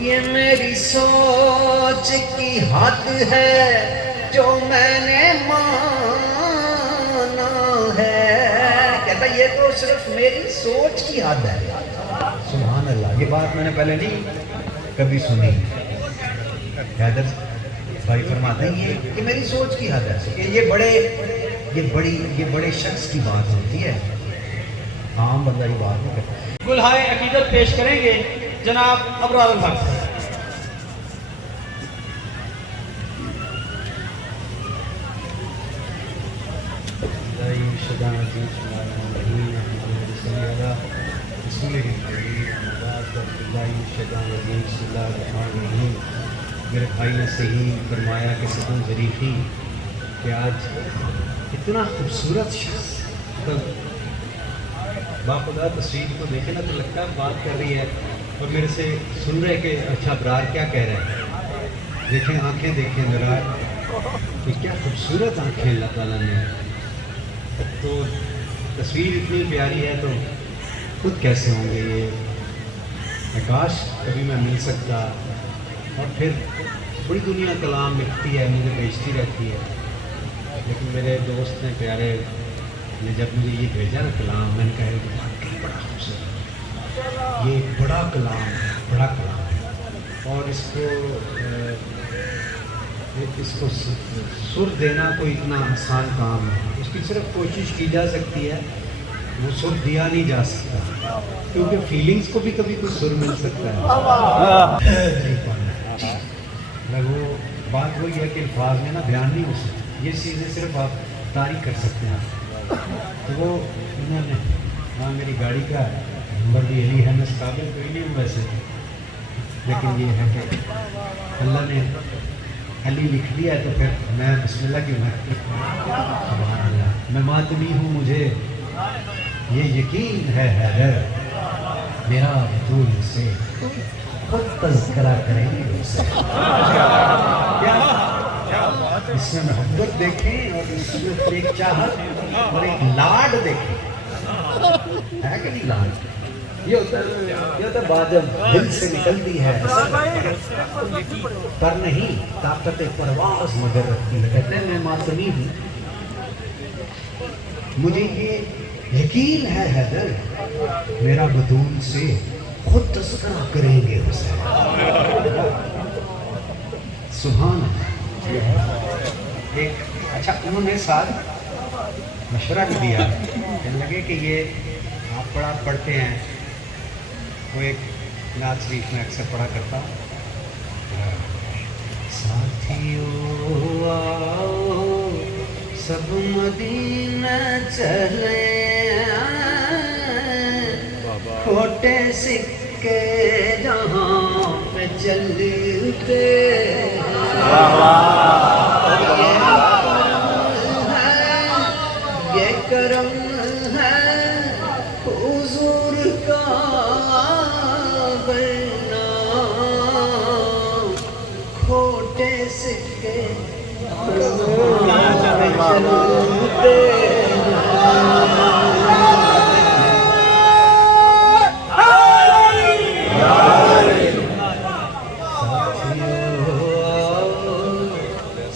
یہ میری سوچ کی حد ہے جو میں نے مانا ہے. کہتا یہ تو صرف میری سوچ کی حد ہے. سبحان اللہ. یہ بات میں نے پہلے نہیں کبھی سنی. حیدر بھائی فرماتے ہیں یہ میری سوچ کی حد ہے کہ یہ بڑے شخص کی بات ہوتی ہے. عام بندہ یہ بات نہیں کرتا. گلہائے عقیدت پیش کریں گے جناب ابرار الحق. میرے بھائی نے صحیح فرمایا کہ سکون ظریفی کہ آج اتنا خوبصورت شخص باخدا تصویر کو دیکھے نا تو لگتا ہے بات کر رہی ہے اور میرے سے سن رہے کہ اچھا ابرار کیا کہہ رہے ہیں. دیکھیں آنکھیں دیکھیں ذرا کہ کیا خوبصورت آنکھیں اللہ تعالیٰ نے. تو تصویر اتنی پیاری ہے تو خود کیسے ہوں گے. یہ کاش کبھی میں مل سکتا. اور پھر بڑی دنیا کلام لکھتی ہے مجھے بھیجتی رہتی ہے لیکن میرے دوست نے پیارے نے جب مجھے یہ بھیجا نا کلام میں نے کہا کہ بڑا خوبصورت یہ بڑا کلام ہے بڑا کلام ہے. اور اس کو سر دینا کوئی اتنا آسان کام ہے. اس کی صرف کوشش کی جا سکتی ہے. وہ سر دیا نہیں جا سکتا کیونکہ فیلنگز کو بھی کبھی کوئی سر مل سکتا ہے. وہ بات وہی ہے کہ الفاظ میں نا بیان نہیں ہو سکتی. یہ چیزیں صرف آپ طاری کر سکتے ہیں. تو وہ انہوں نے ہاں میری گاڑی کا نمبر بھی علی ہے. میں اس قابل کوئی نہیں ہوں ویسے لیکن یہ ہے کہ اللہ نے علی لکھ دیا ہے تو پھر میں بسم اللہ کیوں نہ. سبحان اللہ. میں ماتمی ہوں مجھے یہ یقین ہے حیدر میرا بطول سے خود تذکرہ کریں گے. اس میں محبت دیکھیں اور اس میں ایک چاہت اور ایک لاڈ دیکھیں. ہے کہ نہیں لاڈ؟ یہ ہوتا ہے بات جب دل سے نکلتی ہے پر نہیں طاقت پرواز مگر رکھتی ہے. کہتے ہیں میں ماتمی ہوں مجھے یہ یقین ہے حیدر میرا بطول سے خود تذکرہ کریں گے حسین. سبحان اللہ. ایک اچھا انہوں نے ساتھ مشورہ بھی دیا. کہنے لگے کہ یہ آپ پڑھتے ہیں وہ ایک نعت شریف میں اکثر پڑھا کرتا ہوں. ساتھیو آؤ سب مدینہ چلے کھوٹے سکے جہاں پہ چلتے یہ کرم ہے حضور کا بنا کھوٹے سکے چلتے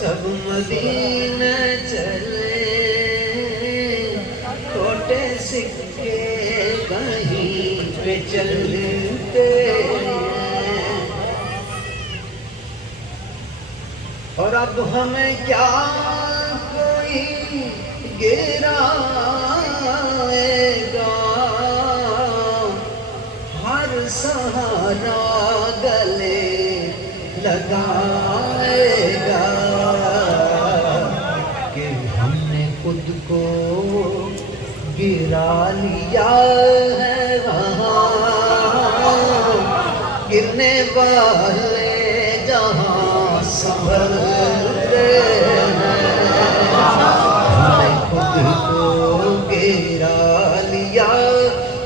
سب مدینہ چلے کھوٹے سکے کہیں پہ چلتے اور اب ہمیں کیا کوئی گرائے گا ہر سہارا گلے لگائے گا کہ ہم نے خود کو گرا لیا ہے وہاں گرنے والے جہاں سنبھلتے ہیں. ہم نے خود کو گرا لیا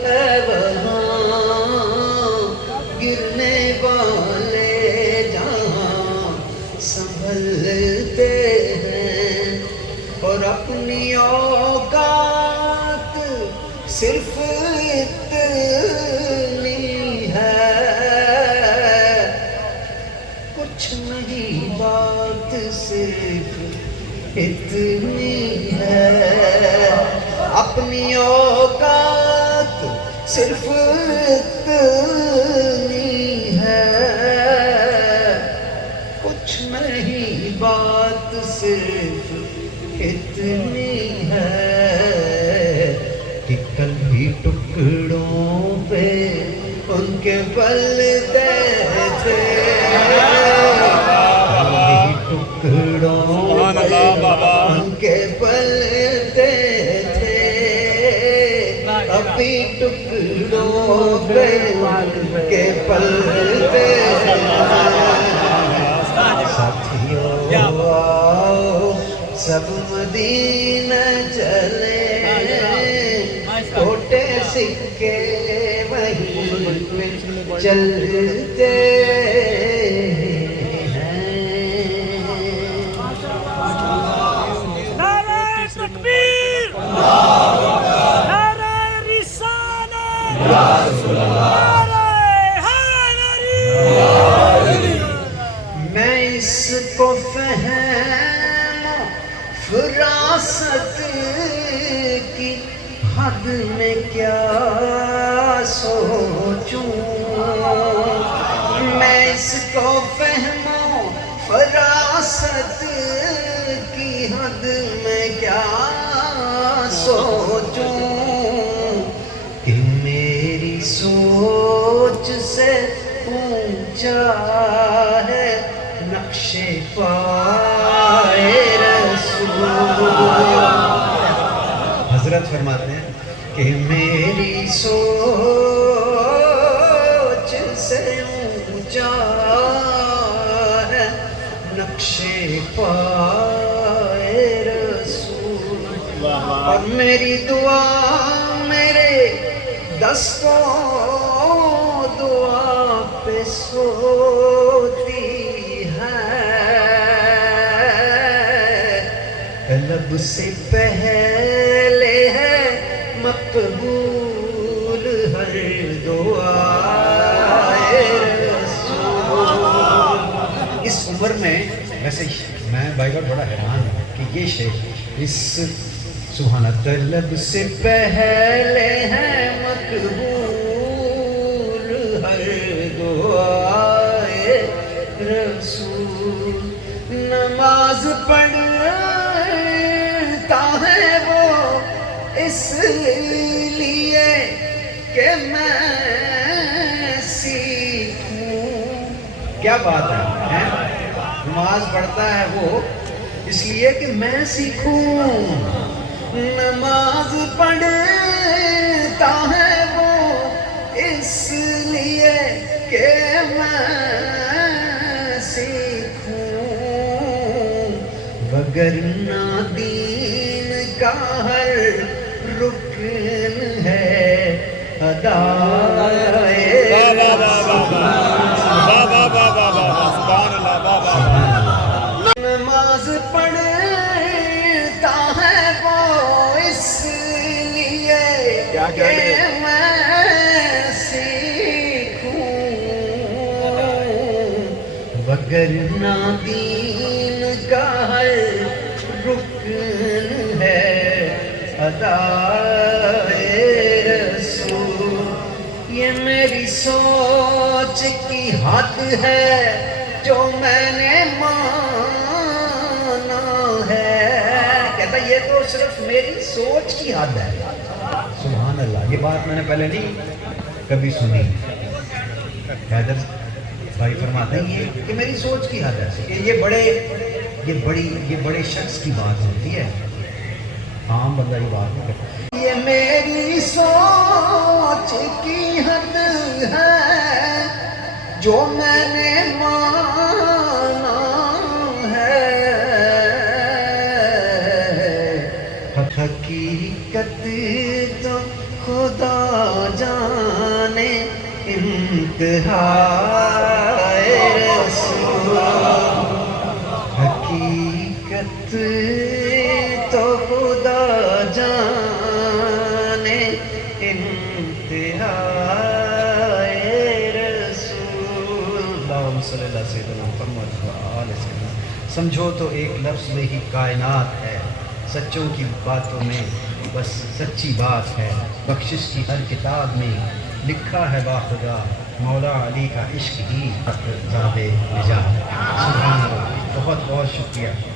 ہے وہاں گرنے والے جہاں سنبھلتے ہیں. اور اپنی اوقات صرف اتنی ہے کچھ نہیں بات صرف اتنی ہے، اپنی اوقات صرف اتنی ہے، کچھ نہیں بات صرف اتنی ہے کہ کل بھی ٹکڑوں پہ ان کے پلتے تھے، کل بھی ٹکڑوں پہ ان کے پلتے تھے، ابھی ٹکڑوں پہ ان کے پلتے تھے۔ ساتھیوں آؤ سب مدینہ چلے، ٹوٹے سکے وہیں پہ چلتے ہیں۔ نعرہ تکبیر، نعرہ رسالت، نعرہ حیدری۔ میں اس کو فہم فراست کی حد میں کیا سوچوں، میں اس کو فہم فراست کی حد میں کیا سوچوں کہ میری سوچ سے اونچا ہے نقش پائے رسول۔ حضرت فرماتے ہیں کہ میری سوچ سے اونچا ہے نقش پائے رسول، اور میری دعا میرے دستوں دعا پہ سوتی ہے، لب سے پہلے ہے مقبول ہر دعائے رسول۔ اس عمر میں ویسے میں بھائی بڑا حیران ہوں کہ یہ شعر اس سبحان اللہ، طلب سے پہلے ہے مقبول ہر دعائے رسول، نماز پڑھتا ہے وہ اس لیے کہ میں سیکھوں۔ کیا بات ہے، نماز پڑھتا ہے وہ اس لیے کہ میں سیکھوں، نماز پڑھتا ہے وہ اس لیے کہ میں سیکھوں، وگرنہ دین کا ہر رکن ہے ادائے نماز پڑھتا ہے وہ اس لیے کہ میں سیکھوں، وگرنہ دین کا ہر رکن ہے ادائے رسول۔ یہ میری سوچ کی حد ہے جو میں نے مانا ہے، کہتا یہ تو صرف میری سوچ کی حد ہے۔ سبحان اللہ، یہ بات میں نے پہلے نہیں کبھی سنی۔ حیدر بھائی فرماتے ہیں کہ میری سوچ کی حد ہے، کہ یہ بڑے شخص کی بات ہوتی ہے، عام بندہ یہ بات نہیں کرتا۔ یہ میری سوچ کی حد ہے جو میں نے مانا ہے، حقیقت تو خدا جانے انتہائے رسول، حقیقت تو خدا جانے انتہائے رسول۔ اللہ اللہم صلی اللہ سیدنا محمد و آل سیدنا. سمجھو تو ایک لفظ میں ہی کائنات ہے، سچوں کی باتوں میں بس سچی بات ہے. بخشش کی ہر کتاب میں لکھا ہے باخدا، مولا علی کا عشق ہی زاد نجات. سبحان اللہ. بہت بہت شکریہ.